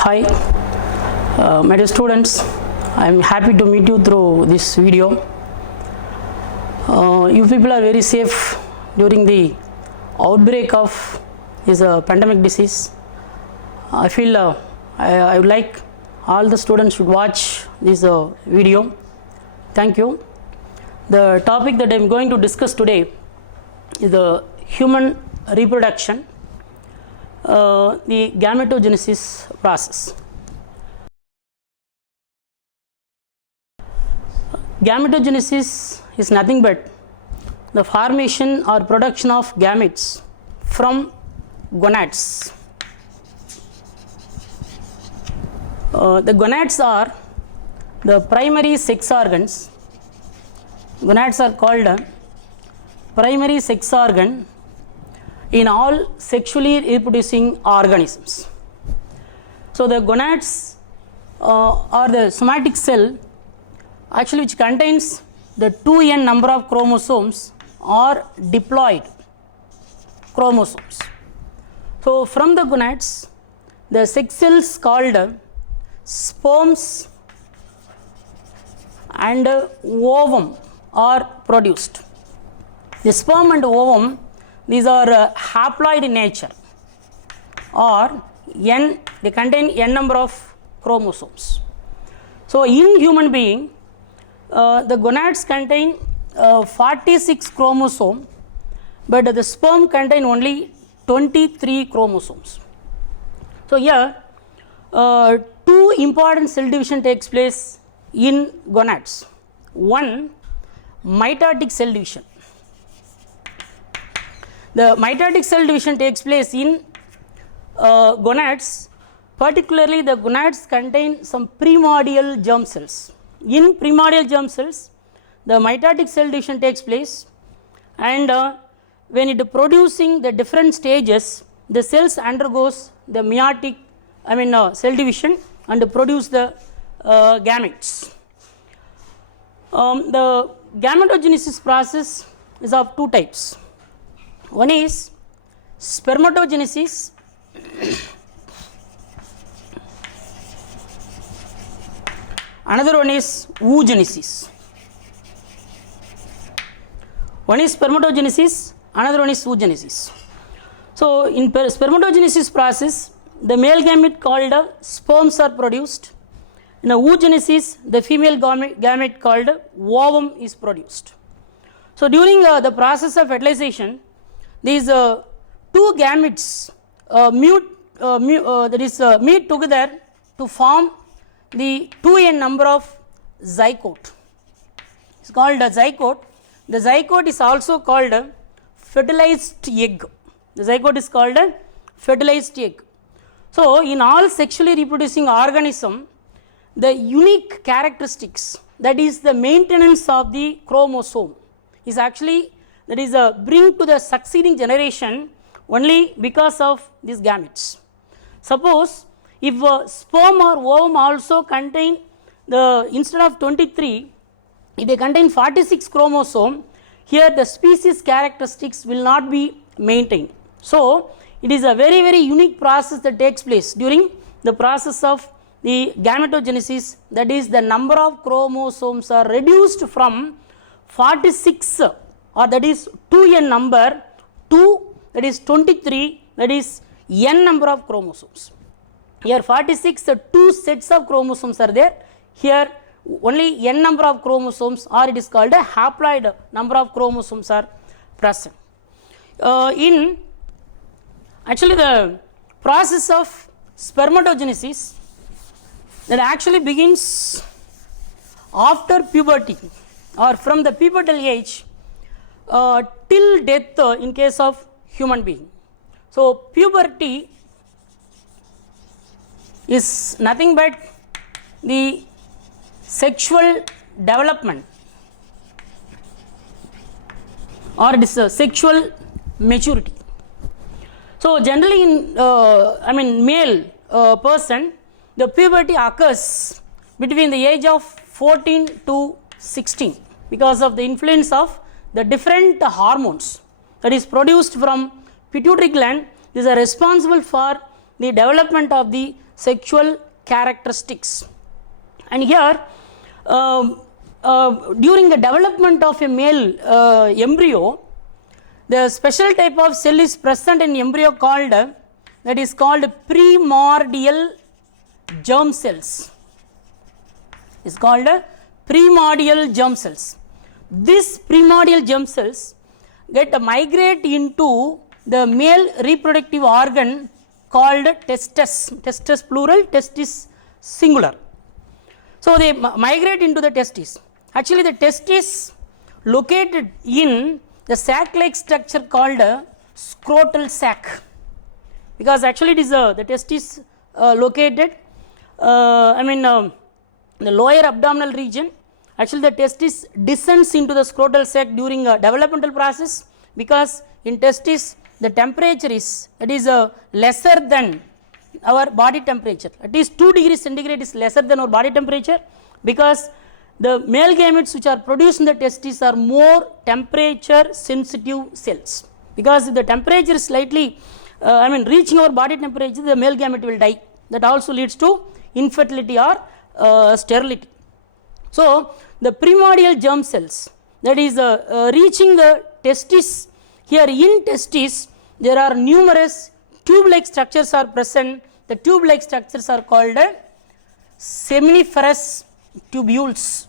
Hi, my dear students, I am happy to meet you through this video. You people are very safe during the outbreak of this pandemic disease. I feel I would like all the students should watch this video. Thank you. The topic that I am going to discuss today is the human reproduction, the gametogenesis process. Gametogenesis is nothing but the formation or production of gametes from gonads. The gonads are the primary sex organs. Gonads are called primary sex organ in all sexually reproducing organisms. So the gonads are the somatic cell actually which contains the 2n number of chromosomes or diploid chromosomes. So from the gonads the sex cells called sperms and ovum are produced. The sperm and ovum, these are haploid in nature, or n, they contain n number of chromosomes. So in human being the gonads contain 46 chromosomes, but the sperm contain only 23 chromosomes. So here two important cell division takes place in gonads. One, mitotic cell division. The mitotic cell division takes place in gonads. Particularly the gonads contain some primordial germ cells. In primordial germ cells the mitotic cell division takes place, and when it producing the different stages, the cells undergoes the meiotic cell division and produce the gametes. The gametogenesis process is of two types. One is spermatogenesis, another one is oogenesis. One is spermatogenesis, another one is oogenesis. So in spermatogenesis process the male gamete called sperms are produced. In oogenesis the female gamete called ovum is produced. So during the process of fertilization, these two gametes meet together to form the 2n number of zygote. It's called a zygote. The zygote is also called a fertilized egg. The zygote is called a fertilized egg. So in all sexually reproducing organism, the unique characteristics, that is the maintenance of the chromosome, is actually bring to the succeeding generation only because of these gametes. Suppose if sperm or ovum also contain instead of 23, if they contain 46 chromosome, here the species characteristics will not be maintained. So it is a very, very unique process that takes place during the process of the gametogenesis, that is the number of chromosomes are reduced from 46, or that is 2n number, to that is 23, that is n number of chromosomes. Here 46, two sets of chromosomes are there. Here only n number of chromosomes, or it is called a haploid number of chromosomes are present. In actually the process of spermatogenesis that actually begins after puberty or from the pubertal age till death in case of human being. So puberty is nothing but the sexual development, or it is a sexual maturity. So generally in male person, the puberty occurs between the age of 14 to 16 because of the influence of the different hormones that is produced from pituitary gland. These are responsible for the development of the sexual characteristics. And here during the development of a male embryo, the special type of cell is present in embryo called that is called primordial germ cells. It's called primordial germ cells. These primordial germ cells migrate into the male reproductive organ called testes. Testes plural, testis singular. So they migrate into the testis. Actually the testis located in the sac-like structure called scrotal sac, because actually it is the testis located the lower abdominal region. Actually the testis descends into the scrotal sac during a developmental process, because in testis the temperature is lesser than our body temperature. At least 2 degrees centigrade is lesser than our body temperature, because the male gametes which are produced in the testis are more temperature sensitive cells, because if the temperature is slightly reaching our body temperature, the male gamete will die. That also leads to infertility or sterility. So the primordial germ cells, that is reaching the testis, here in testis there are numerous tube-like structures are present. The tube-like structures are called seminiferous tubules.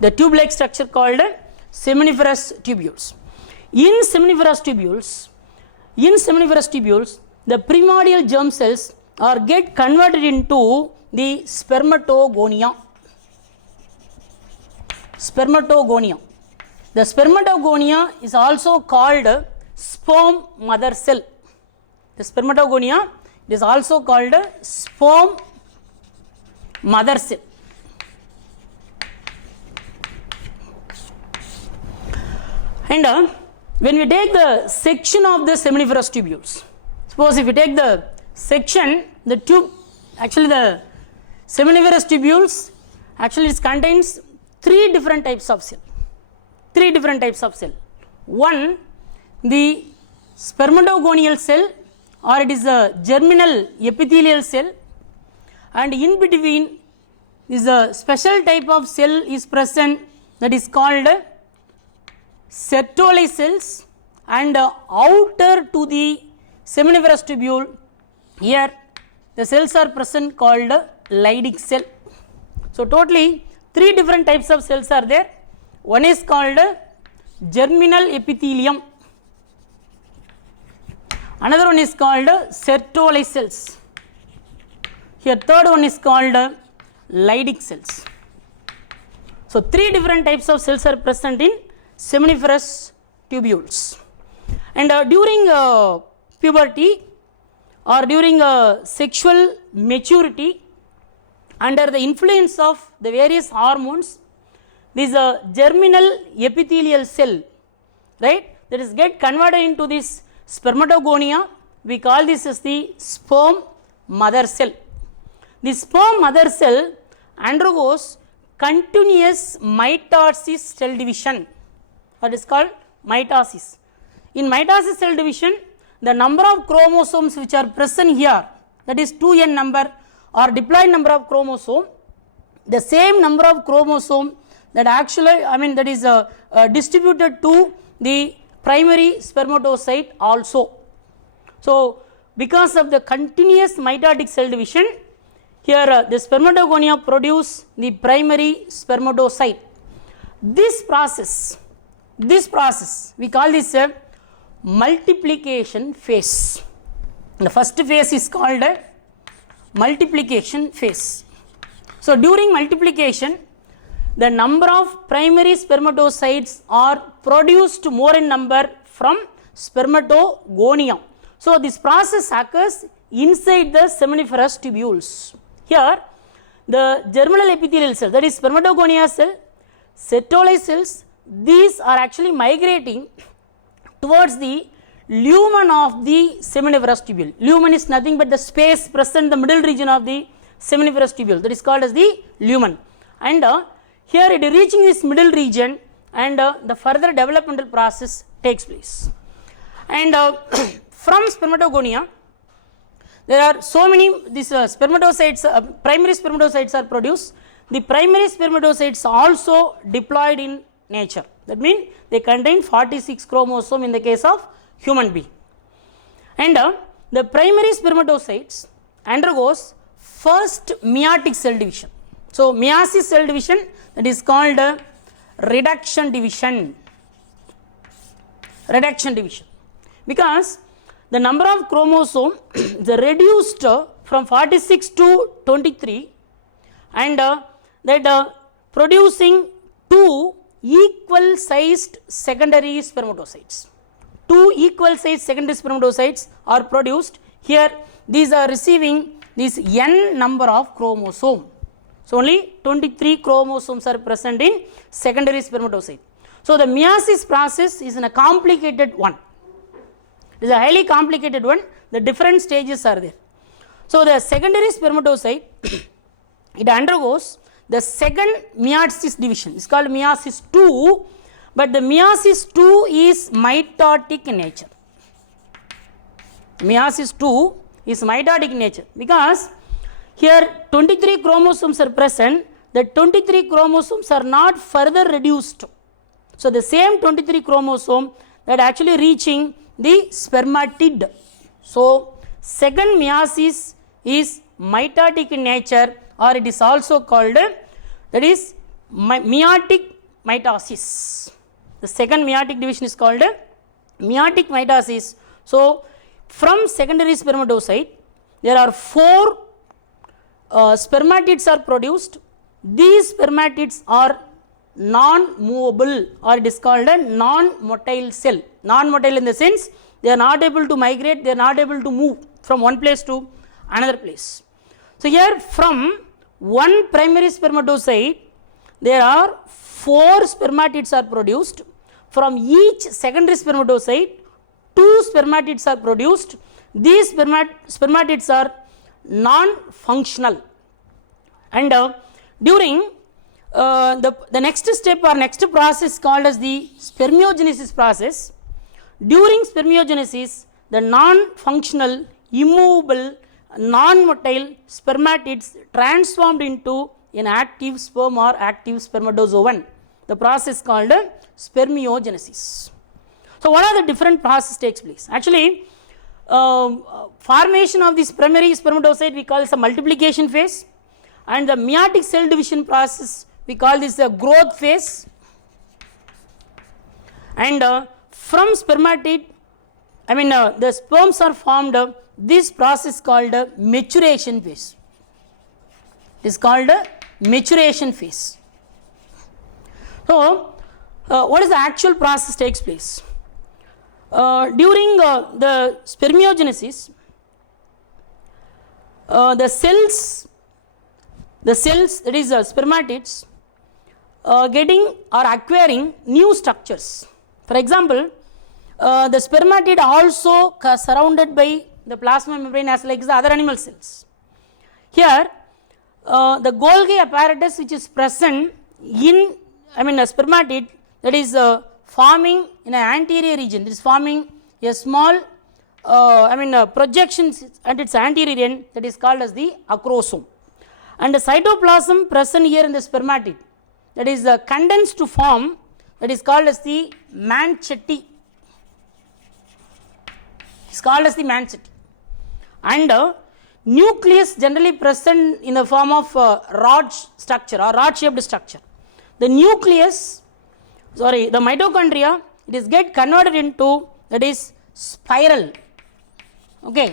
The tube-like structure called seminiferous tubules. In seminiferous tubules, the primordial germ cells are get converted into the spermatogonia. Spermatogonia. The spermatogonia is also called sperm mother cell. The spermatogonia is also called sperm mother cell. And when we take the section of the seminiferous tubules, suppose if we take the section, the tube, actually the seminiferous tubules, actually it contains 3 different types of cell. 3 different types of cell. One, the spermatogonial cell, or it is a germinal epithelial cell, and in between is a special type of cell is present, that is called Sertoli cells, and outer to the seminiferous tubule, here the cells are present called Leydig cell. So totally 3 different types of cells are there. One is called germinal epithelium, another one is called Sertoli cells, here third one is called Leydig cells. So 3 different types of cells are present in seminiferous tubules. And during puberty or during sexual maturity, under the influence of the various hormones, this germinal epithelial cell, right, that is get converted into this spermatogonia. We call this as the sperm mother cell. The sperm mother cell undergoes continuous mitosis cell division. What is called mitosis. In mitosis cell division, the number of chromosomes which are present here, that is 2n number or diploid number of chromosome, the same number of chromosome that actually that is distributed to the primary spermatocyte also. So because of the continuous mitotic cell division, here the spermatogonia produce the primary spermatocyte. This process we call this a multiplication phase. The first phase is called a multiplication phase. So during multiplication, the number of primary spermatocytes are produced more in number from spermatogonia. So this process occurs inside the seminiferous tubules. Here the germinal epithelial cell, that is spermatogonia cell, Sertoli cells, these are actually migrating towards the lumen of the seminiferous tubule. Lumen is nothing but the space present in the middle region of the seminiferous tubule, that is called as the lumen. And here it is reaching this middle region, and the further developmental process takes place. And from spermatogonia, there are so many, these spermatocytes, primary spermatocytes are produced. The primary spermatocytes also diploid in nature. That means they contain 46 chromosome in the case of human being. And the primary spermatocytes undergoes first meiotic cell division. So meiosis cell division, that is called reduction division. Reduction division. Because the number of chromosome is reduced from 46 to 23, and that producing two equal sized secondary spermatocytes. Two equal sized secondary spermatocytes are produced. Here these are receiving this n number of chromosome. So only 23 chromosomes are present in secondary spermatocyte. So the meiosis process is a complicated one. It is a highly complicated one. The different stages are there. So the secondary spermatocyte it undergoes the second meiosis division. It's called meiosis 2, but the meiosis 2 is mitotic in nature. Meiosis 2 is mitotic in nature because here 23 chromosomes are present. The 23 chromosomes are not further reduced. So the same 23 chromosome that actually reaching the spermatid. So second meiosis is mitotic in nature, or it is also called that is meiotic mitosis. The second meiotic division is called meiotic mitosis. So from secondary spermatocyte there are 4 spermatids are produced. These spermatids are non-movable, or it is called a non-motile cell. Non-motile in the sense they are not able to migrate, they are not able to move from one place to another place. So here from one primary spermatocyte there are 4 spermatids are produced. From each secondary spermatocyte 2 spermatids are produced. These spermatids are non-functional, and during the next step or next process called as the spermiogenesis process. During spermiogenesis, the non-functional, immovable, non-motile spermatids transformed into an active sperm or active spermatozoan. The process called spermiogenesis. So what are the different processes takes place? Actually, formation of this primary spermatocyte we call this a multiplication phase, and the meiotic cell division process we call this the growth phase, and from spermatid, the sperms are formed. This process called maturation phase. It is called maturation phase. So what is the actual process takes place? During the spermiogenesis, the cells that is spermatids getting or acquiring new structures. For example, the spermatid also surrounded by the plasma membrane as like the other animal cells. Here the Golgi apparatus which is present in a spermatid, that is forming in an anterior region, it is forming a small projections at its anterior end, that is called as the acrosome. And the cytoplasm present here in the spermatid, that is condensed to form, that is called as the manchette. It's called as the manchette. And nucleus generally present in the form of rod structure or rod shaped structure. The nucleus, the mitochondria, it is get converted into, that is spiral,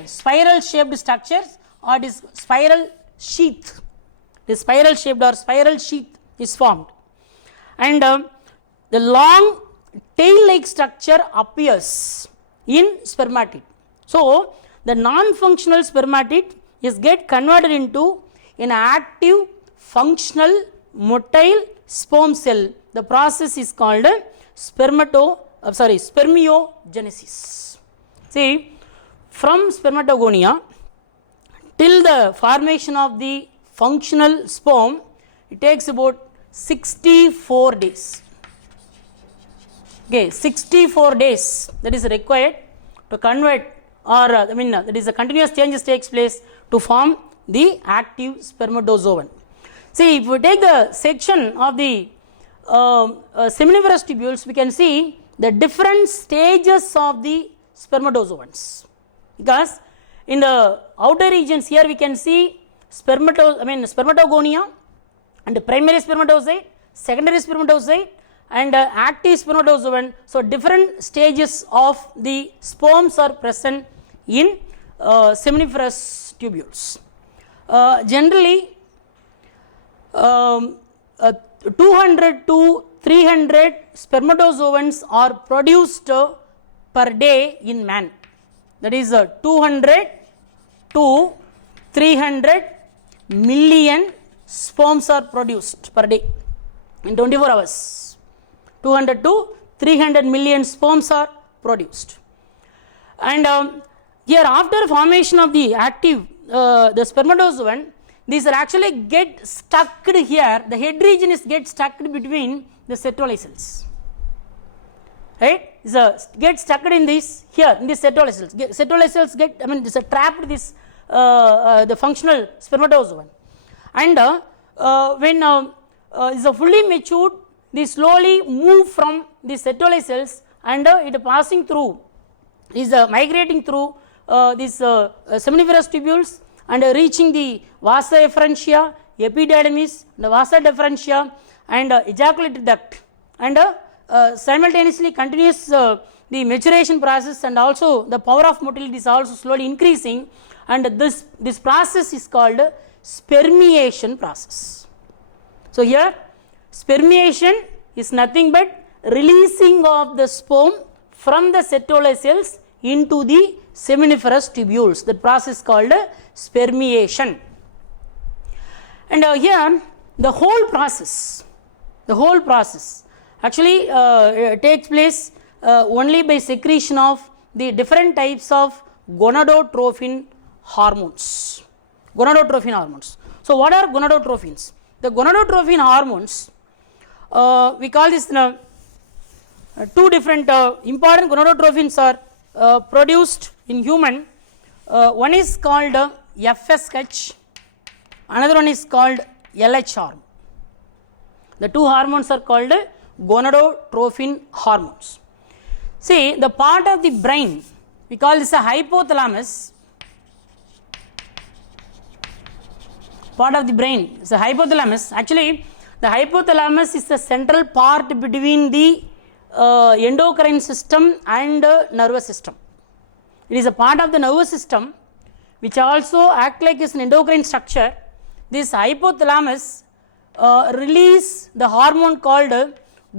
spiral shaped structures, or it is spiral sheath. The spiral shaped or spiral sheath is formed, and the long tail like structure appears in spermatid. So the non-functional spermatid is get converted into an active functional motile sperm cell. The process is called spermiogenesis. See, from spermatogonia till the formation of the functional sperm, it takes about 64 days. 64 days that is required to convert or that is a continuous changes takes place to form the active spermatozoan. See, if we take the section of the seminiferous tubules, we can see the different stages of the spermatozoans, because in the outer regions here we can see spermatogonia and primary spermatozoid, secondary spermatozoid, and active spermatozoan. So different stages of the sperms are present in seminiferous tubules. Generally 200 to 300 spermatozoans are produced per day in man. That is 200 to 300 million sperms are produced per day in 24 hours. 200 to 300 million sperms are produced. And here, after formation of the active the spermatozoan, these are actually get stuck here. The head region is get stuck between the Sertoli cells, right? Get stuck in this here in the Sertoli cells. Sertoli cells get this trapped this the functional spermatozoan, and when is fully matured, they slowly move from the Sertoli cells, and it passing through is migrating through these seminiferous tubules and reaching the vasa efferentia, epididymis, the vasa deferentia, and ejaculatory duct, and simultaneously continues the maturation process, and also the power of motility is also slowly increasing, and this process is called spermiation process. So here spermiation is nothing but releasing of the sperm from the Sertoli cells into the seminiferous tubules. That process is called spermiation. And here the whole process actually takes place only by secretion of the different types of gonadotrophin hormones. So what are gonadotrophins? The gonadotrophin hormones, we call this two different important gonadotrophins are produced in human. One is called FSH, another one is called LH hormone. The two hormones are called gonadotrophin hormones. See, the part of the brain, we call this a hypothalamus. Part of the brain is a hypothalamus. Actually, the hypothalamus is the central part between the endocrine system and nervous system. It is a part of the nervous system which also act like as an endocrine structure. This hypothalamus release the hormone called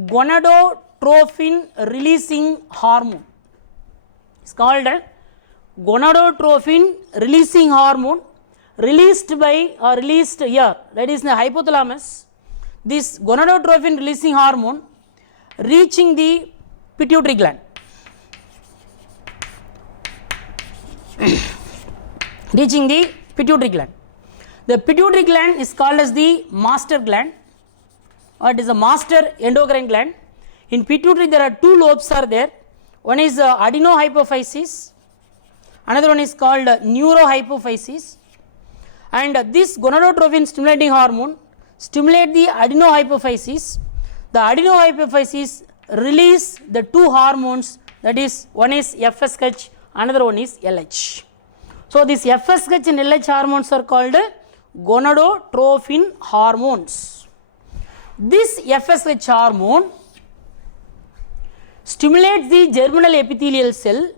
gonadotrophin releasing hormone. It's called gonadotrophin releasing hormone, released by or released here, that is in the hypothalamus. This gonadotrophin releasing hormone reaching the pituitary gland. Reaching the pituitary gland. The pituitary gland is called as the master gland, or it is a master endocrine gland. In pituitary there are two lobes are there. One is adenohypophysis, another one is called neurohypophysis, and this gonadotrophin stimulating hormone stimulate the adenohypophysis. The adenohypophysis release the two hormones, that is one is FSH, another one is LH. So these FSH and LH hormones are called gonadotrophin hormones. This FSH hormone stimulates the germinal epithelial cell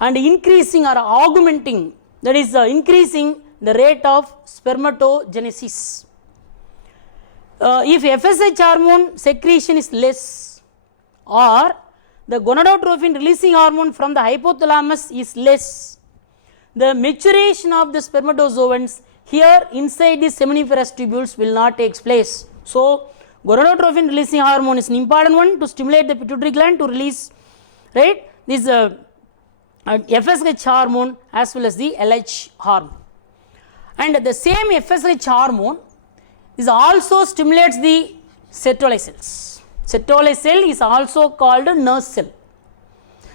and increasing or augmenting, that is increasing the rate of spermatogenesis. If FSH hormone secretion is less, or the gonadotrophin releasing hormone from the hypothalamus is less, the maturation of the spermatozoans here inside the seminiferous tubules will not take place. So gonadotrophin releasing hormone is an important one to stimulate the pituitary gland to release, right, this FSH hormone as well as the LH hormone. And the same FSH hormone is also stimulates the Sertoli cells. Sertoli cell is also called nurse cell.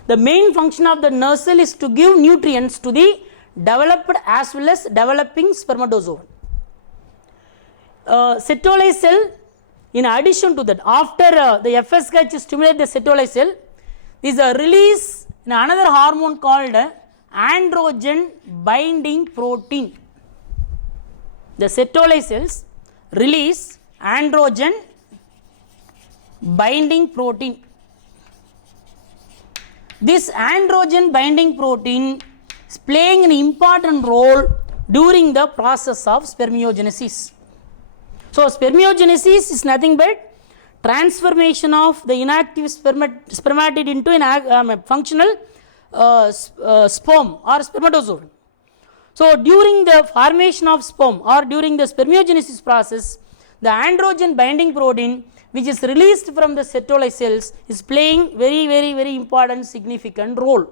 The main function of the nurse cell is to give nutrients to the developed as well as developing spermatozoa. Setolized cell, in addition to that, after the FSH stimulates the setolized cell, is a release in another hormone called androgen binding protein. The setolized cells release androgen binding protein. This androgen binding protein is playing an important role during the process of spermiogenesis. So, spermiogenesis is nothing but transformation of the inactive spermatid into a functional sperm or spermatozoa. So, during the formation of sperm or during the spermiogenesis process, the androgen binding protein which is released from the setolized cells is playing very important significant role.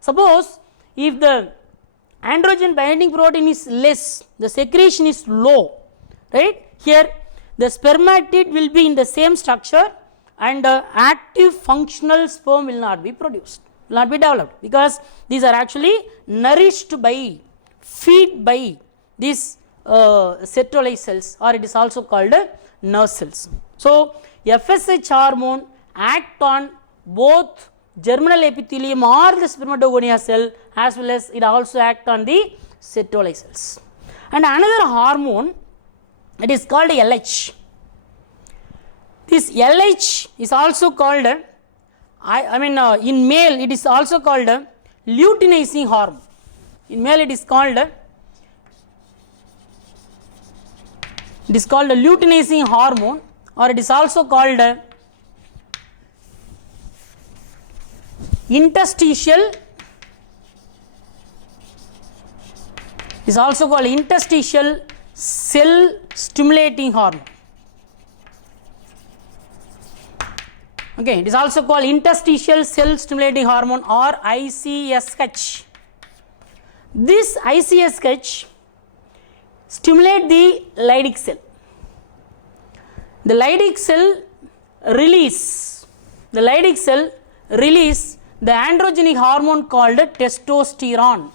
Suppose if the androgen binding protein is less, the secretion is low, right? Here the spermatid will be in the same structure and active functional sperm will not be produced, will not be developed, because these are actually nourished by, feed by these setolized cells, or it is also called nurse cells. So, FSH hormone act on both germinal epithelium or the spermatogonia cell, as well as it also act on the setolized cells. And another hormone, it is called LH. This LH is also called, in male it is also called luteinizing hormone. In male it is called a luteinizing hormone, or it is also called interstitial, cell stimulating hormone. Okay, it is also called interstitial cell stimulating hormone, or ICSH. This ICSH stimulate the Leydig cell. The Leydig cell release the androgenic hormone called testosterone.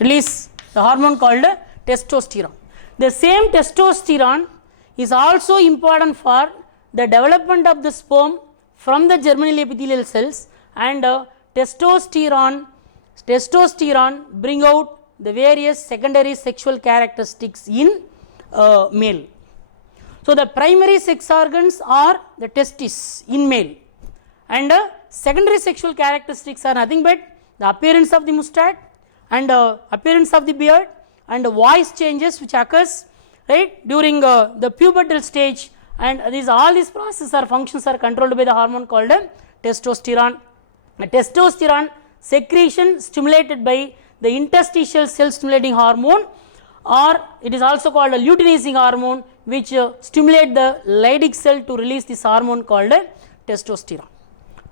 Release the hormone called testosterone. The same testosterone is also important for the development of the sperm from the germinal epithelial cells, and testosterone bring out the various secondary sexual characteristics in male. So, the primary sex organs are the testis in male, and secondary sexual characteristics are nothing but the appearance of the mustache and appearance of the beard and voice changes which occurs, right, during the pubertal stage, and all these processes or functions are controlled by the hormone called testosterone. The testosterone secretion stimulated by the interstitial cell stimulating hormone, or it is also called a luteinizing hormone, which stimulate the Leydig cell to release this hormone called testosterone.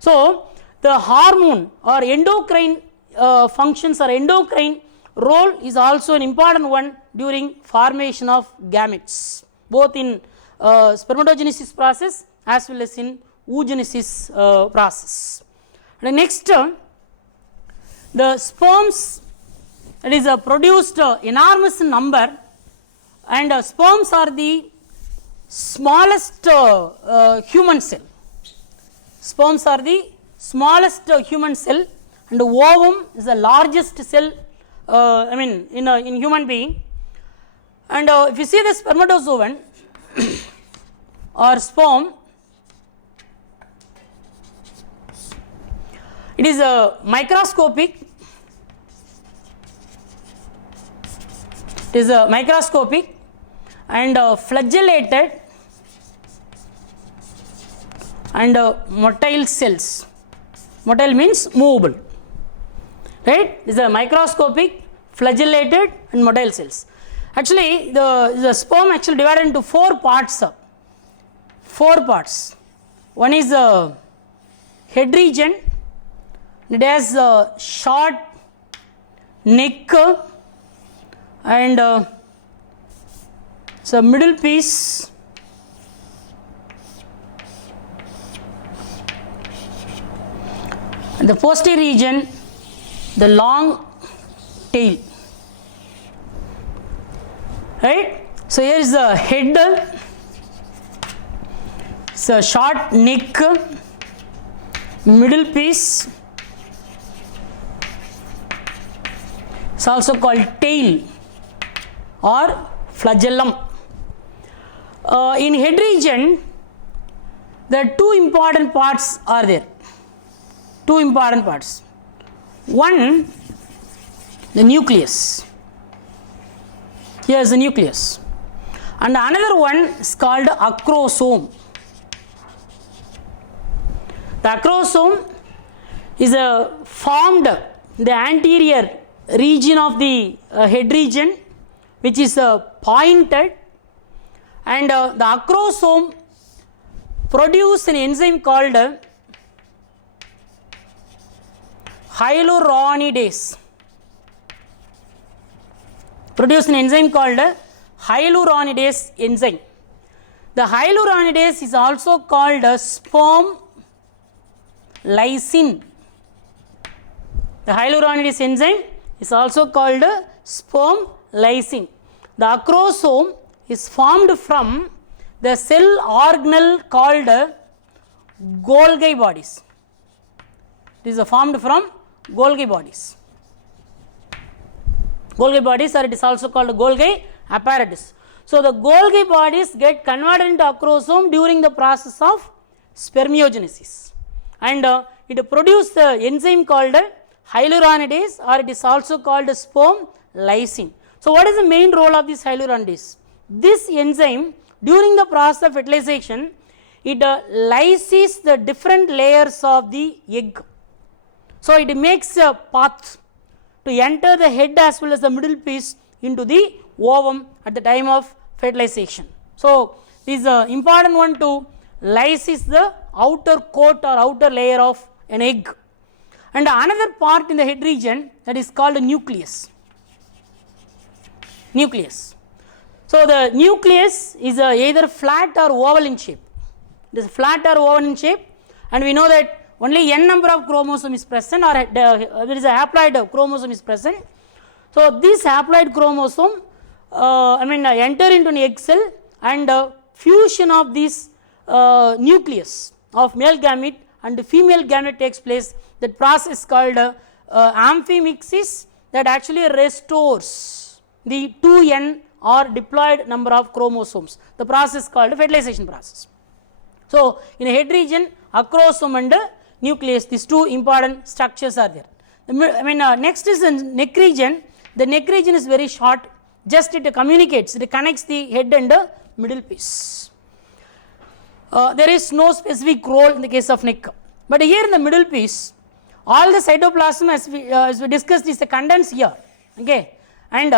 So, the hormone or endocrine functions or endocrine role is also an important one during formation of gametes, both in spermatogenesis process as well as in oogenesis process. And next, the sperms, it is produced enormous number, and sperms are the smallest human cell. Sperms are the smallest human cell, and the ovum is the largest cell in human being. And if you see the spermatozoan or sperm, it is microscopic. It is microscopic and flagellated and motile cells. Motile means movable, right? It is a microscopic, flagellated and motile cells. Actually, the sperm actually divided into four parts. One is the head region. It has a short neck and so middle piece the posterior region, the long tail, right? So here is the head, it's a short neck, middle piece, it's also called tail or flagellum. In head region, there are two important parts are there. Two important parts. One, the nucleus. Here is the nucleus. And another one is called acrosome. The acrosome is formed in the anterior region of the head region, which is pointed, and the acrosome produce an enzyme called hyaluronidase. Produce an enzyme called hyaluronidase enzyme. The hyaluronidase is also called sperm lysine. The hyaluronidase enzyme is also called sperm lysine. The acrosome is formed from the cell organelle called Golgi bodies. It is formed from Golgi bodies. Golgi bodies, or it is also called Golgi apparatus. So the Golgi bodies get converted into acrosome during the process of spermiogenesis, and it produces the enzyme called hyaluronidase, or it is also called sperm lysine. So what is the main role of this hyaluronidase? This enzyme, during the process of fertilization, it lyses the different layers of the egg. So it makes a path to enter the head as well as the middle piece into the ovum at the time of fertilization. So this is an important one to lysis the outer coat or outer layer of an egg. And another part in the head region, that is called nucleus. Nucleus. So the nucleus is either flat or oval in shape. It is flat or oval in shape, and we know that only n number of chromosome is present, or there is a haploid chromosome is present. So this haploid chromosome enter into an egg cell, and fusion of this nucleus of male gamete and female gamete takes place. That process called amphimixis, that actually restores the 2n or diploid number of chromosomes. The process called fertilization process. So in a head region, acrosome and nucleus, these two important structures are there. Next is the neck region. The neck region is very short, just it communicates, it connects the head and the middle piece. There is no specific role in the case of neck, but here in the middle piece, all the cytoplasm, as we discussed, is condensed here, okay, and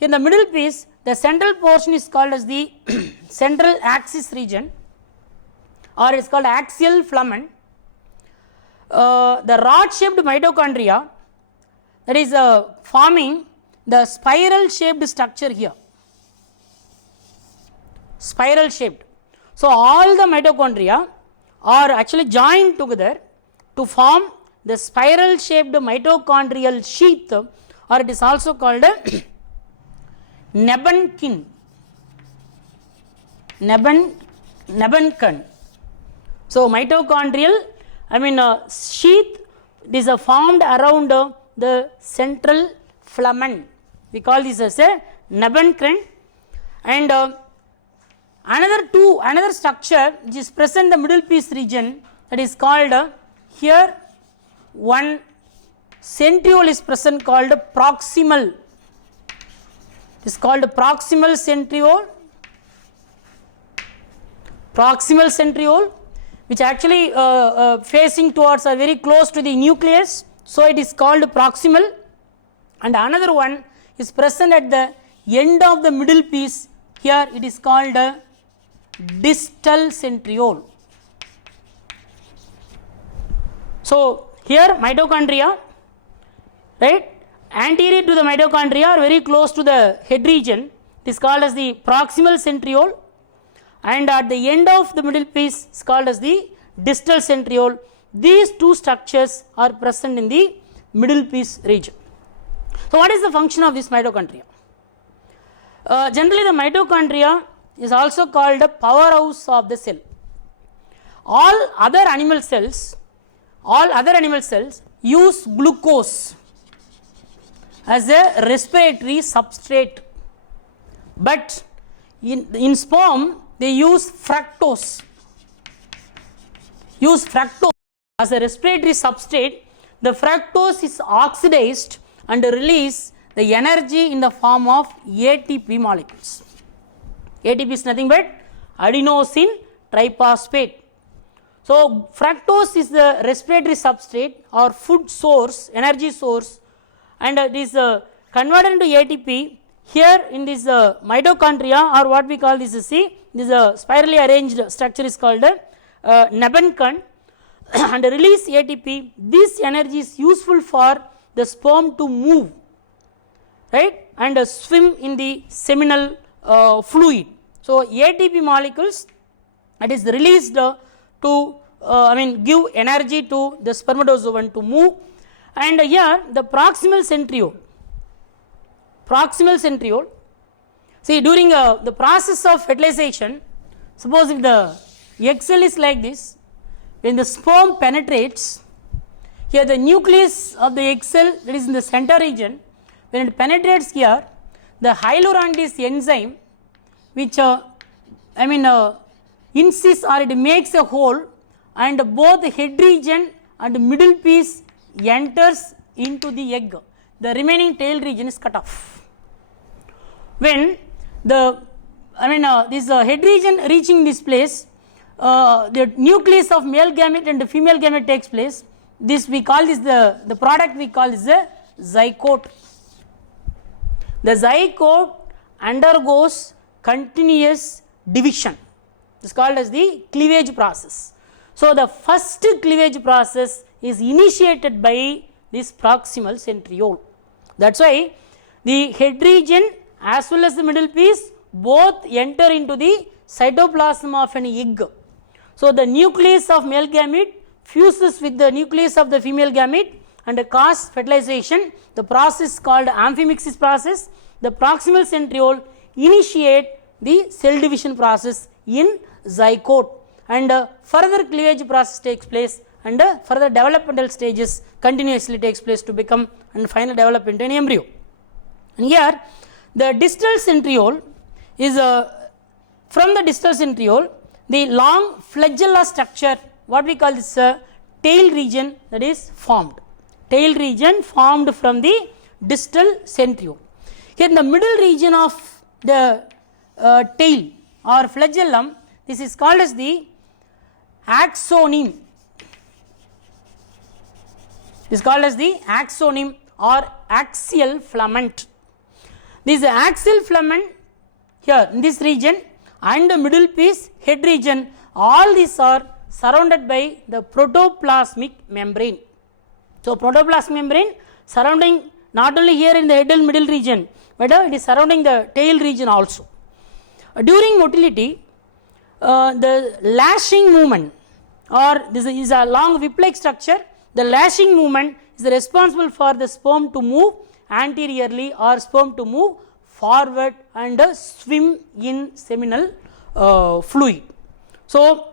in the middle piece, the central portion is called as the central axis region, or it is called axial filament. The rod shaped mitochondria, that is forming the spiral shaped structure here, spiral shaped. So all the mitochondria are actually joined together to form the spiral shaped mitochondrial sheath, or it is also called Nebenkin. So mitochondrial sheath, it is formed around the central filament. We call this as a Nebenkin. And another structure which is present in the middle piece region, that is called here one centriole is present called proximal. It is called proximal centriole. Proximal centriole, which actually facing towards or very close to the nucleus, so it is called proximal. And another one is present at the end of the middle piece, here it is called distal centriole. So here mitochondria, right, anterior to the mitochondria or very close to the head region, it is called as the proximal centriole, and at the end of the middle piece is called as the distal centriole. these two structures are present in the middle piece region. So what is the function of this mitochondria? Generally the mitochondria is also called the powerhouse of the cell. All other animal cells use glucose as a respiratory substrate, but in sperm they use fructose as a respiratory substrate. The fructose is oxidized and release the energy in the form of ATP molecules. ATP is nothing but adenosine triphosphate. So fructose is the respiratory substrate or food source, energy source, and it is converted into ATP. Here in this mitochondria, or what we call this, this spirally arranged structure is called Nebenken, and release ATP. This energy is useful for the sperm to move, right, and swim in the seminal fluid. So ATP molecules, it is released to give energy to the spermatozoon to move. And here the proximal centriole, see, during the process of fertilization, suppose if the egg cell is like this, when the sperm penetrates, here the nucleus of the egg cell, that is in the center region, when it penetrates here, the hyaluronidase enzyme which insists or it makes a hole, and both the head region and middle piece enters into the egg. The remaining tail region is cut off. When the this head region reaching this place, the nucleus of male gamete and the female gamete takes place. This we call this the product we call is the zygote. The zygote undergoes continuous division. This is called as the cleavage process. So the first cleavage process is initiated by this proximal centriole. That's why the head region as well as the middle piece both enter into the cytoplasm of an egg. So the nucleus of male gamete fuses with the nucleus of the female gamete and cause fertilization. The process called amphimixis process. The proximal centriole initiate the cell division process in zygote, and further cleavage process takes place, and further developmental stages continuously takes place to become and finally develop into an embryo. And here the distal centriole is from the distal centriole the long flagella structure, what we call this tail region, that is formed. Tail region formed from the distal centriole. Here in the middle region of the tail or flagellum, this is called as the axoneme. This is called as the axoneme or axial filament. This axial filament here in this region and the middle piece, head region, all these are surrounded by the protoplasmic membrane. So protoplasmic membrane surrounding not only here in the head and middle region, but it is surrounding the tail region also. During motility, the lashing movement, or this is a long whip-like structure, the lashing movement is responsible for the sperm to move anteriorly or sperm to move forward and swim in seminal fluid. So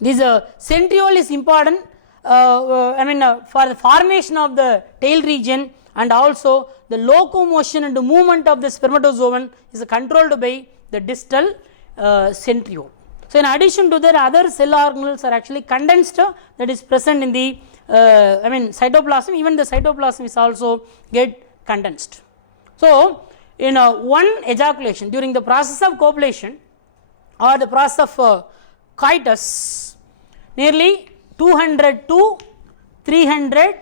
this centriole is important for the formation of the tail region, and also the locomotion and the movement of the spermatozoon is controlled by the distal centriole. So in addition to that, other cell organelles are actually condensed, that is present in the cytoplasm. Even the cytoplasm is also get condensed. So in one ejaculation, during the process of copulation or the process of coitus, nearly 200 to 300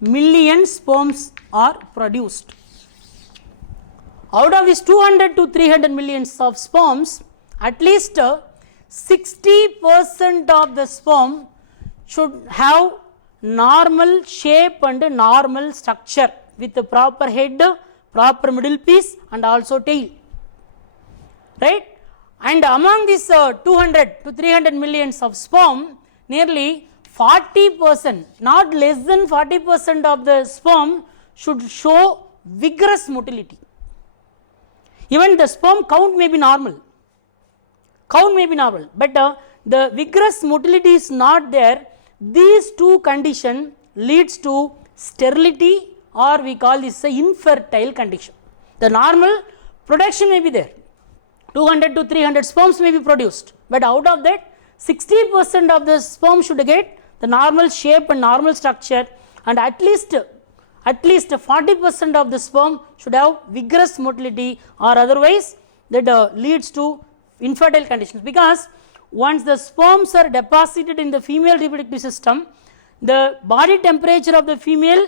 million sperms are produced. Out of these 200 to 300 millions of sperms, at least 60% of the sperm should have normal shape and normal structure with the proper head, proper middle piece and also tail, right? And among these 200 to 300 millions of sperm, nearly 40%, not less than 40% of the sperm should show vigorous motility. Even the sperm count may be normal, but the vigorous motility is not there. These two conditions leads to sterility, or we call this a infertile condition. The normal production may be there, 200 to 300 sperms may be produced, but out of that 60% of the sperm should get the normal shape and normal structure, and at least 40% of the sperm should have vigorous motility, or otherwise that leads to infertile conditions, because once the sperms are deposited in the female reproductive system, the body temperature of the female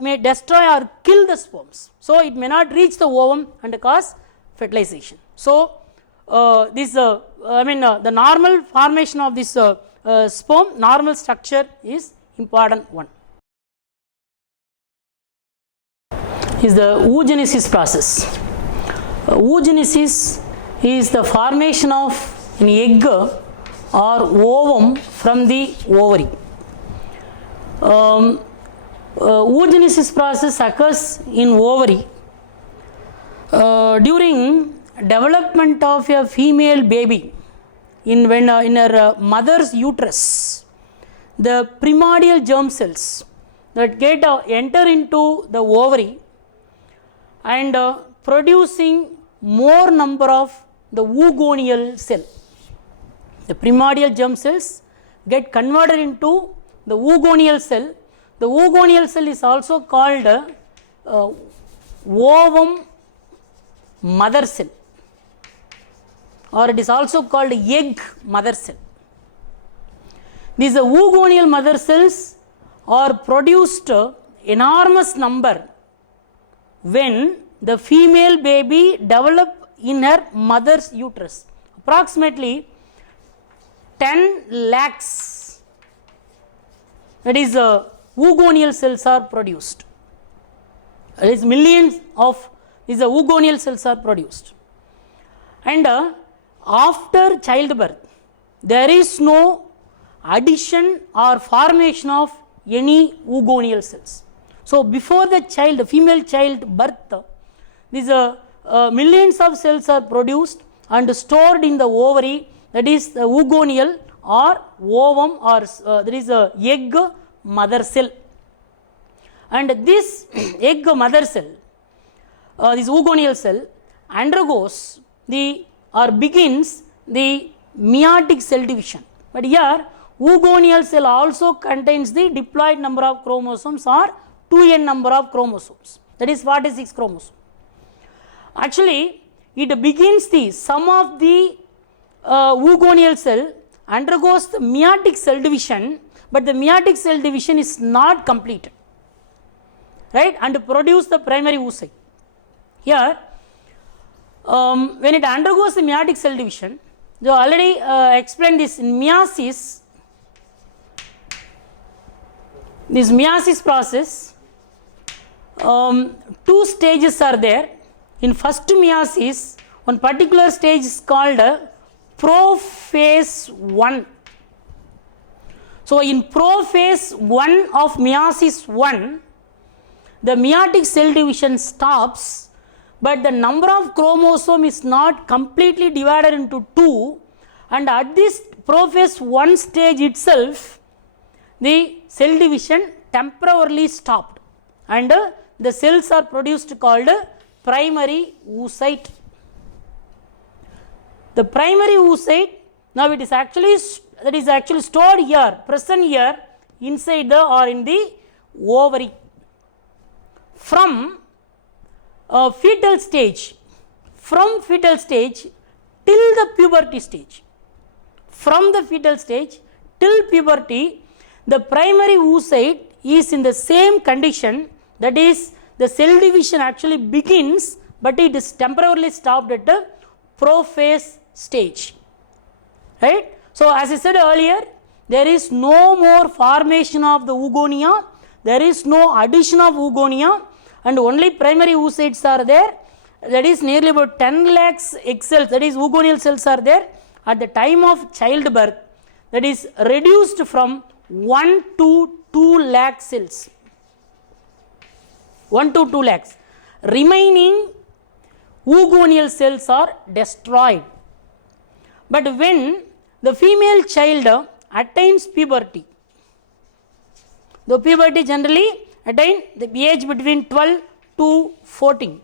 may destroy or kill the sperms, so it may not reach the ovum and cause fertilization. So the normal formation of this sperm, normal structure is important one. Is the oogenesis process. Oogenesis is the formation of an egg or ovum from the ovary. Oogenesis process occurs in ovary during development of a female baby in her mother's uterus. The primordial germ cells that enter into the ovary and producing more number of the oogonial cell. The primordial germ cells get converted into the oogonial cell. The oogonial cell is also called ovum mother cell, or it is also called egg mother cell. These oogonial mother cells are produced enormous number when the female baby develop in her mother's uterus. Approximately 10 lakhs, that is oogonial cells are produced. That is millions of these oogonial cells are produced. And after childbirth, there is no addition or formation of any oogonial cells. So before the female child birth, these millions of cells are produced and stored in the ovary, that is the oogonial or ovum, or there is a egg mother cell. And this egg mother cell, this oogonial cell, undergoes begins the meiotic cell division. But here oogonial cell also contains the diploid number of chromosomes, or 2n number of chromosomes, that is 46 chromosomes. Actually, it begins the sum of the oogonial cell undergoes the meiotic cell division, but the meiotic cell division is not completed, right, and produce the primary oocyte. Here, when it undergoes the meiotic cell division, they already explained this in meiosis. This meiosis process, two stages are there. In first meiosis, one particular stage is called prophase 1. So in prophase 1 of meiosis 1, the meiotic cell division stops, but the number of chromosome is not completely divided into 2, and at this prophase 1 stage itself, the cell division temporarily stopped, and the cells are produced called primary oocyte. The primary oocyte, now it is actually stored here, present here inside the or in the ovary. From fetal stage till the puberty stage. From the fetal stage till puberty, the primary oocyte is in the same condition, that is, the cell division actually begins, but it is temporarily stopped at the prophase stage, right. So as I said earlier, there is no more formation of the oogonia, there is no addition of oogonia, and only primary oocytes are there. That is nearly about 10 lakhs egg cells, that is oogonial cells are there at the time of childbirth, that is reduced from 1 to 2 lakh cells. 1 to 2 lakhs. Remaining oogonial cells are destroyed. But when the female child attains puberty, the puberty generally attain the age between 12 to 14.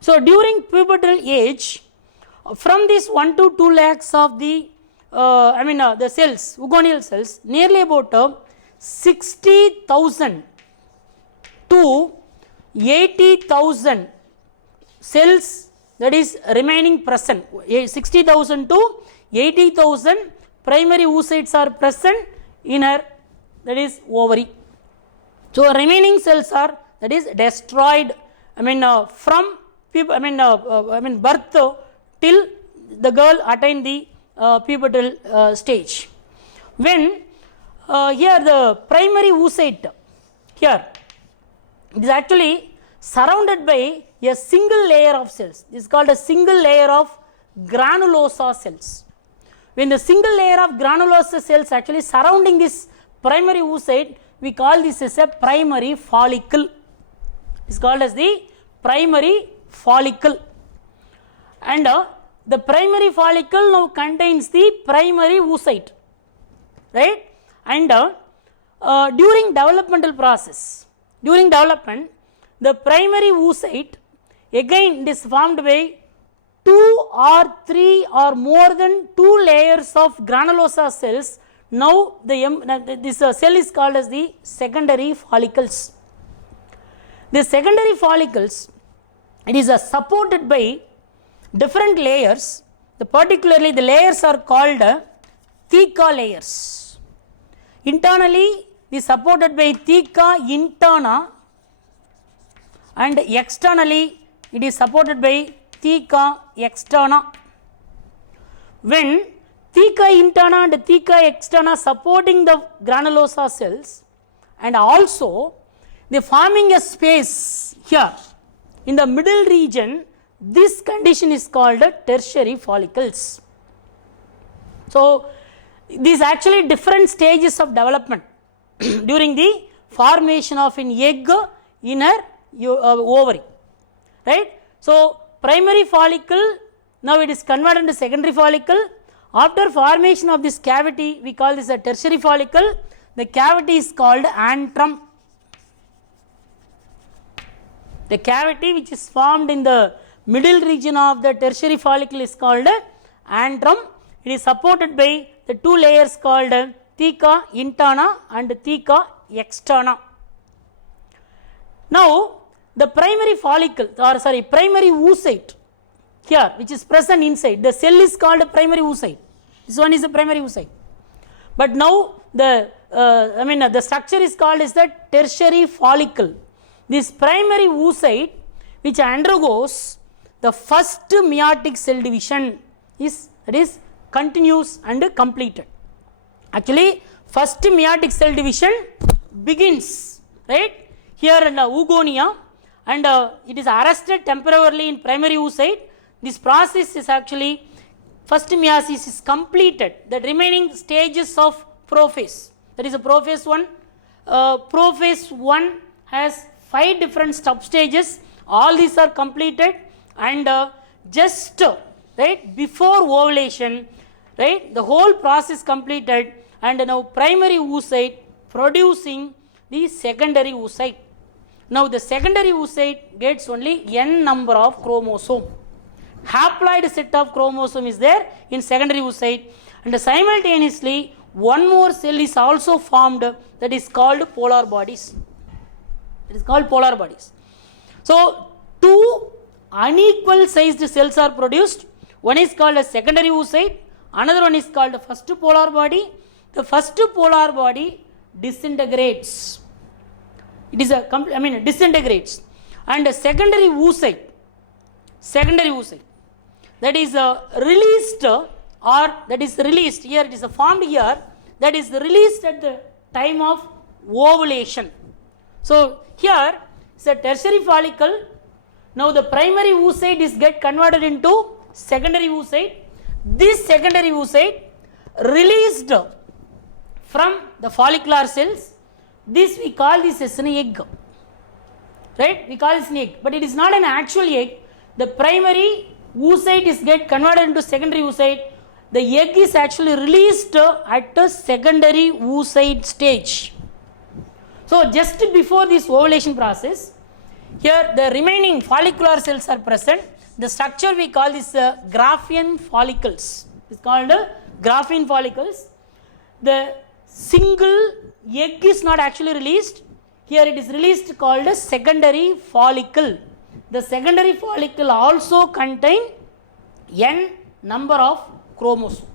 So during pubertal age, from this 1 to 2 lakhs of the the cells, oogonial cells, nearly about 60,000 to 80,000 cells, that is remaining present. 60,000 to 80,000 primary oocytes are present in her, that is ovary. So remaining cells are, that is destroyed, from birth till the girl attain the pubertal stage. When here the primary oocyte, here it is actually surrounded by a single layer of cells. This is called a single layer of granulosa cells. When the single layer of granulosa cells actually surrounding this primary oocyte, we call this as a primary follicle. It is called as the primary follicle. And the primary follicle now contains the primary oocyte, right? And during developmental process, during development, the primary oocyte again it is formed by 2 or 3 or more than 2 layers of granulosa cells. Now this cell is called as the secondary follicles. The secondary follicles, it is supported by different layers. Particularly the layers are called theca layers. Internally it is supported by theca interna, and externally it is supported by theca externa. When theca interna and theca externa supporting the granulosa cells, and also they forming a space here in the middle region, this condition is called tertiary follicles. So these actually different stages of development during the formation of an egg in her ovary, right? So primary follicle, now it is converted into secondary follicle. After formation of this cavity, we call this a tertiary follicle. The cavity is called antrum. The cavity which is formed in the middle region of the tertiary follicle is called antrum. It is supported by the 2 layers called theca interna and theca externa. Now the primary follicle, or sorry, primary oocyte here which is present inside the cell is called a primary oocyte. This one is a primary oocyte. But now the the structure is called as the tertiary follicle. This primary oocyte which undergoes the first meiotic cell division is continuous and completed. Actually first meiotic cell division begins right here in the oogonia, and it is arrested temporarily in primary oocyte. This process is actually first meiosis is completed. The remaining stages of prophase, that is a prophase 1. Prophase 1 has 5 different substages. All these are completed, and just right before ovulation, right, the whole process completed, and now primary oocyte producing the secondary oocyte. Now the secondary oocyte gets only n number of chromosome. Haploid set of chromosome is there in secondary oocyte, and simultaneously one more cell is also formed, that is called polar bodies. It is called polar bodies. So 2 unequal sized cells are produced. One is called a secondary oocyte, another one is called the first polar body. The first polar body disintegrates. It is disintegrates, and a secondary oocyte, that is released, or that is released here, it is formed here, that is released at the time of ovulation. So here is a tertiary follicle. Now the primary oocyte is get converted into secondary oocyte. This secondary oocyte released from the follicular cells. This we call this as an egg, right? We call this an egg, but it is not an actual egg. The primary oocyte is get converted into secondary oocyte. The egg is actually released at the secondary oocyte stage. So just before this ovulation process, here the remaining follicular cells are present. The structure we call this Graafian follicles. It's called Graafian follicles. The single egg is not actually released. Here it is released called a secondary follicle. The secondary follicle also contain n number of chromosomes.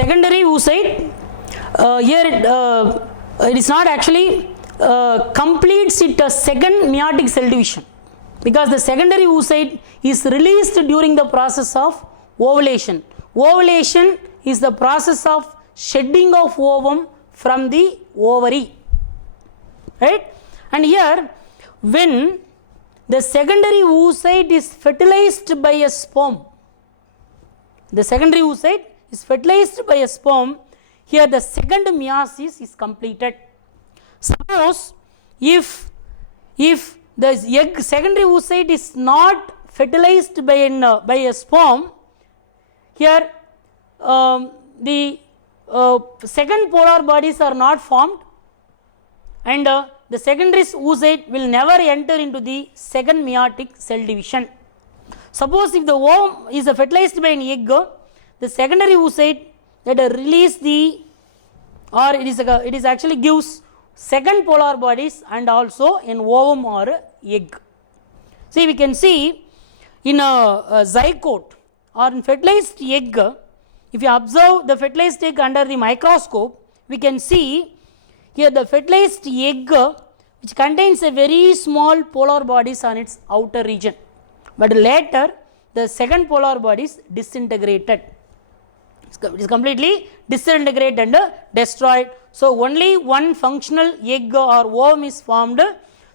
Secondary oocyte, here it is not actually completes it a second meiotic cell division, because the secondary oocyte is released during the process of ovulation. Ovulation is the process of shedding of ovum from the ovary, right? And here when the secondary oocyte is fertilized by a sperm, the secondary oocyte is fertilized by a sperm, here the second meiosis is completed. Suppose if the egg secondary oocyte is not fertilized by a sperm, here the second polar bodies are not formed, and the secondary oocyte will never enter into the second meiotic cell division. Suppose if the ovum is fertilized by an egg, the secondary oocyte that release the, or it is actually gives second polar bodies and also an ovum or egg. See, we can see in a zygote or in fertilized egg, if you observe the fertilized egg under the microscope, we can see here the fertilized egg which contains a very small polar bodies on its outer region, but later the second polar body is disintegrated. It is completely disintegrated and destroyed. So only one functional egg or ovum is formed.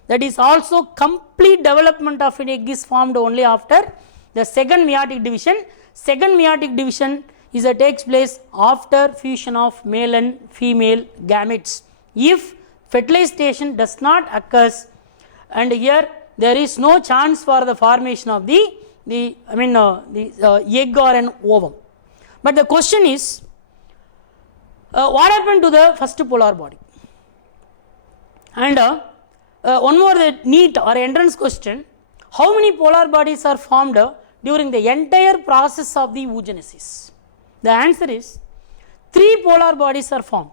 That is also complete development of an egg is formed only after the second meiotic division. Second meiotic division is takes place after fusion of male and female gametes. If fertilization does not occur, and here there is no chance for the formation of the egg or an ovum. But the question is, what happened to the first polar body? And one more NEET or entrance question: how many polar bodies are formed during the entire process of the oogenesis? The answer is 3 polar bodies are formed,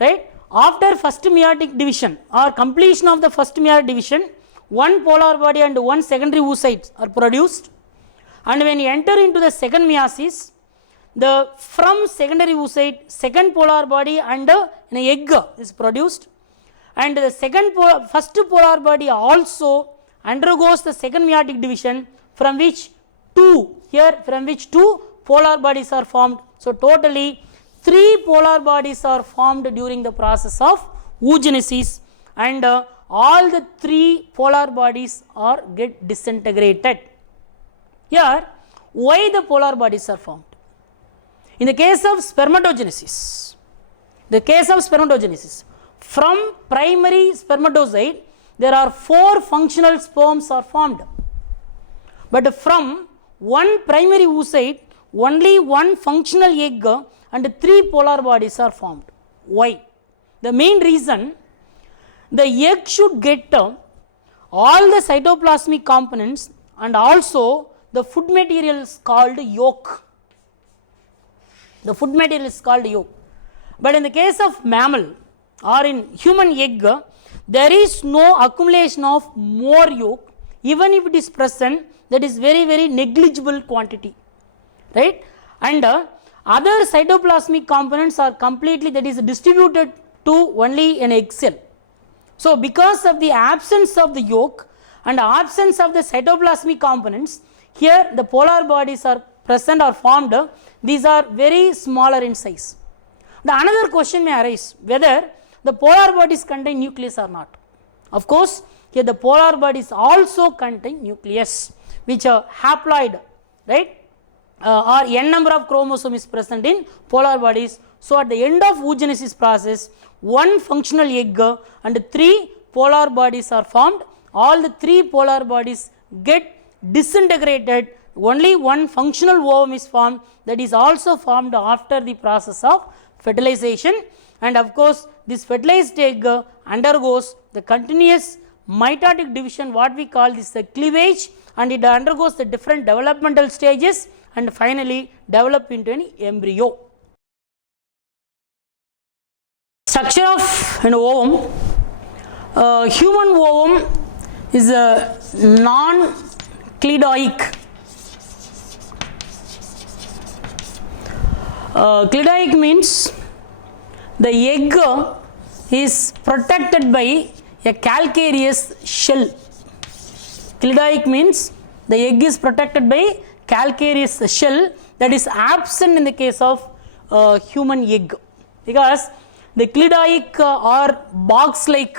right? After first meiotic division or completion of the first meiotic division, 1 polar body and 1 secondary oocyte are produced, and when you enter into the second meiosis, the from secondary oocyte second polar body and an egg is produced, and the first polar body also undergoes the second meiotic division, from which 2 polar bodies are formed. So totally 3 polar bodies are formed during the process of oogenesis, and all the 3 polar bodies are get disintegrated. Here, why the polar bodies are formed? In the case of spermatogenesis, from primary spermatozoid, there are 4 functional sperms are formed, but from one primary oocyte, only 1 functional egg and 3 polar bodies are formed. Why? The main reason, the egg should get all the cytoplasmic components and also the food materials called yolk. The food material is called yolk. But in the case of mammal or in human egg, there is no accumulation of more yolk. Even if it is present, that is very, very negligible quantity, right? And other cytoplasmic components are completely, that is distributed to only an egg cell. So because of the absence of the yolk and absence of the cytoplasmic components, here the polar bodies are present or formed. These are very smaller in size. The another question may arise, whether the polar bodies contain nucleus or not. Of course, here the polar bodies also contain nucleus, which are haploid, right? or n number of chromosomes is present in polar bodies. So at the end of oogenesis process, one functional egg and 3 polar bodies are formed. All the 3 polar bodies get disintegrated. Only one functional ovum is formed, that is also formed after the process of fertilization. And of course, this fertilized egg undergoes the continuous mitotic division, what we call this the cleavage, and it undergoes the different developmental stages and finally develop into an embryo. Structure of an ovum. Human ovum is a non-clidoic. Clidoic means the egg is protected by a calcareous shell. Clidoic means the egg is protected by calcareous shell, that is absent in the case of human egg, because the clidoic or box-like,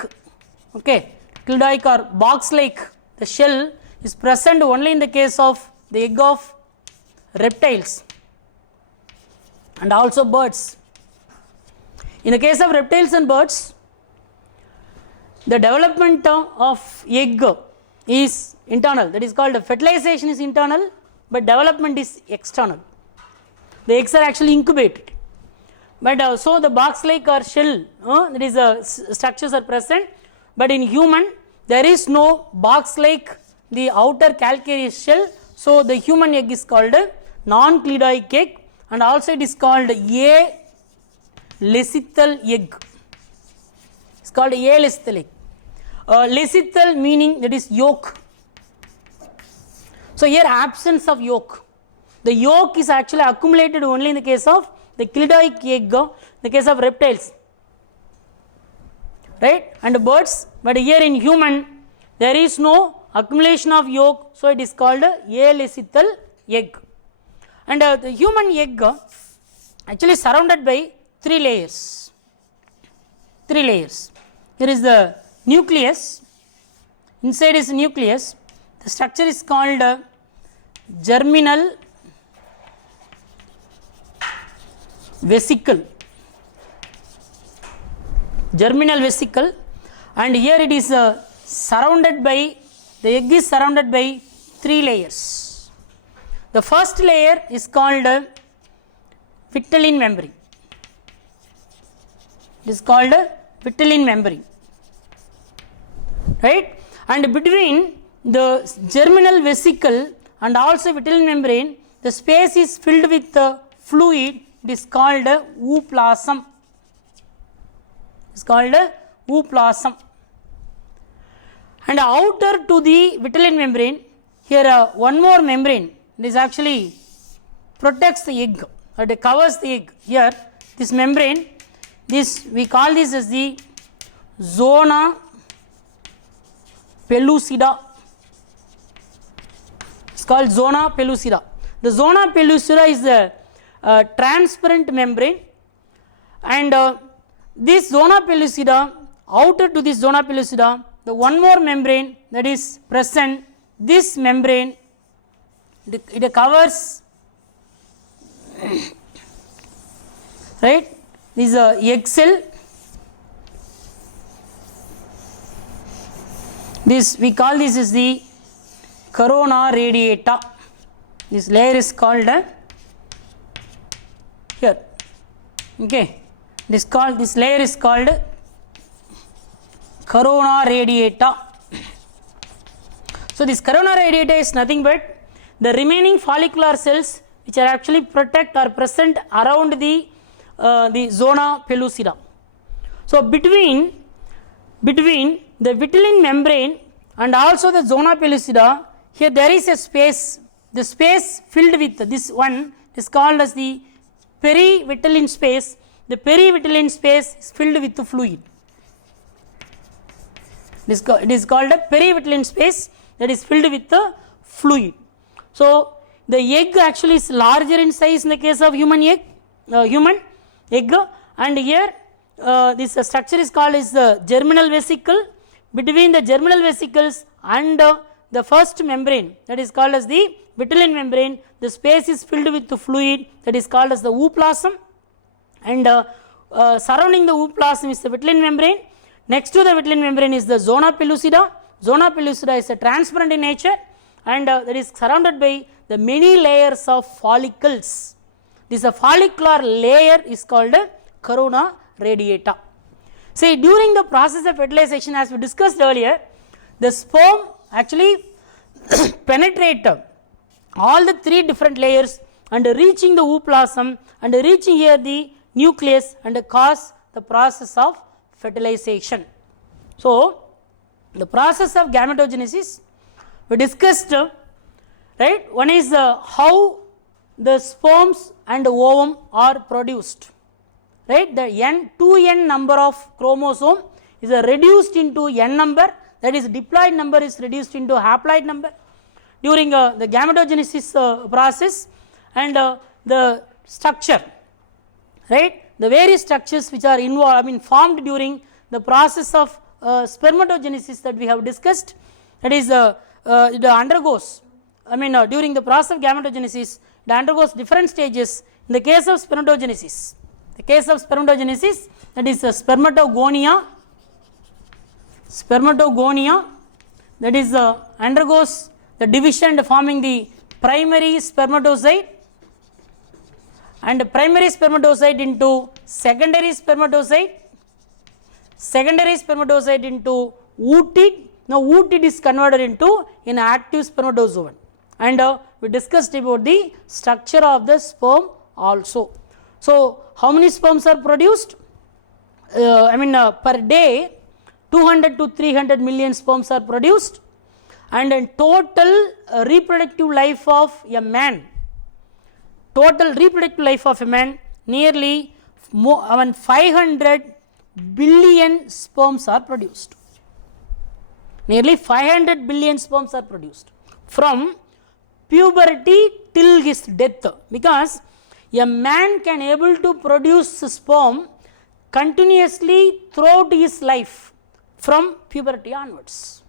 okay, clidoic or box-like, the shell is present only in the case of the egg of reptiles and also birds. In the case of reptiles and birds, the development of egg is internal, that is called fertilization is internal, but development is external. The eggs are actually incubated, but so the box-like or shell, that is structures are present, but in human there is no box-like, the outer calcareous shell. So the human egg is called a non-clidoic egg, and also it is called a lecithal egg. It's called a lecithal egg. Lecithal meaning that is yolk. So here absence of yolk. The yolk is actually accumulated only in the case of the clidoic egg, in the case of reptiles, right, and birds. But here in human there is no accumulation of yolk, so it is called a lecithal egg. And the human egg actually surrounded by 3 layers. 3 layers. Here is the nucleus. Inside is nucleus. The structure is called germinal vesicle. Germinal vesicle, and here it is surrounded by, the egg is surrounded by 3 layers. The first layer is called vitelline membrane. It is called vitelline membrane, right? And between the germinal vesicle and also vitelline membrane, the space is filled with fluid. It is called ooplasm. It's called ooplasm. And outer to the vitelline membrane, here one more membrane. This actually protects the egg, or it covers the egg. Here, this membrane, this we call this as the zona pellucida. It's called zona pellucida. The zona pellucida is the transparent membrane, and this zona pellucida, outer to this zona pellucida, the one more membrane that is present, this membrane, it covers, right, this is a egg cell. This we call this is the corona radiata. This layer is called here, okay, this layer is called corona radiata. So this corona radiata is nothing but the remaining follicular cells which are actually protect or present around the zona pellucida. So between the vitelline membrane and also the zona pellucida, here there is a space. The space filled with this one is called as the perivitelline space. The perivitelline space is filled with the fluid. It is called a perivitelline space that is filled with the fluid. So the egg actually is larger in size in the case of human egg, and here this structure is called as the germinal vesicle. Between the germinal vesicles and the first membrane, that is called as the vitelline membrane, the space is filled with the fluid that is called as the ooplasm, and surrounding the ooplasm is the vitelline membrane. Next to the vitelline membrane is the zona pellucida. Zona pellucida is transparent in nature, and that is surrounded by the many layers of follicles. This follicular layer is called corona radiata. See, during the process of fertilization, as we discussed earlier, the sperm actually penetrate all the three different layers and reaching the ooplasm and reaching here the nucleus and cause the process of fertilization. So, the process of gametogenesis we discussed, right? One is how the sperms and ovum are produced, right? The 2n number of chromosome is reduced into n number, that is diploid number is reduced into haploid number during the gametogenesis process, and the structure, right? The various structures which are involved, formed during the process of spermatogenesis that we have discussed, that is it undergoes, during the process of gametogenesis, it undergoes different stages. In the case of spermatogenesis, that is spermatogonia, that is undergoes the division and forming the primary spermatozoid, and primary spermatozoid into secondary spermatozoid into ootid. Now ootid is converted into an active spermatozoon, and we discussed about the structure of the sperm also. So how many sperms are produced? Per day 200 to 300 million sperms are produced, and in total reproductive life of a man, nearly 500 billion sperms are produced. Nearly 500 billion sperms are produced from puberty till his death, because a man can able to produce sperm continuously throughout his life from puberty onwards.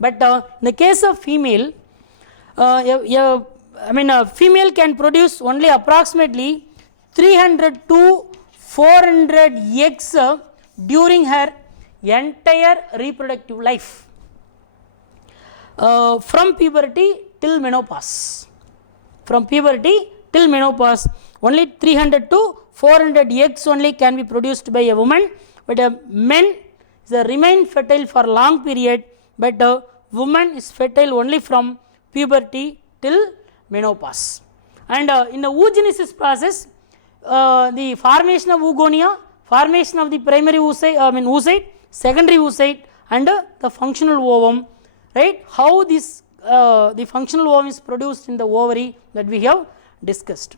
But in the case of female, a female can produce only approximately 300 to 400 eggs during her entire reproductive life, from puberty till menopause. Only 300 to 400 eggs only can be produced by a woman, but a man remain fertile for a long period, but a woman is fertile only from puberty till menopause. And in the oogenesis process, the formation of oogonia, formation of the primary oocyte, secondary oocyte, and the functional ovum, right? How this the functional ovum is produced in the ovary, that we have discussed.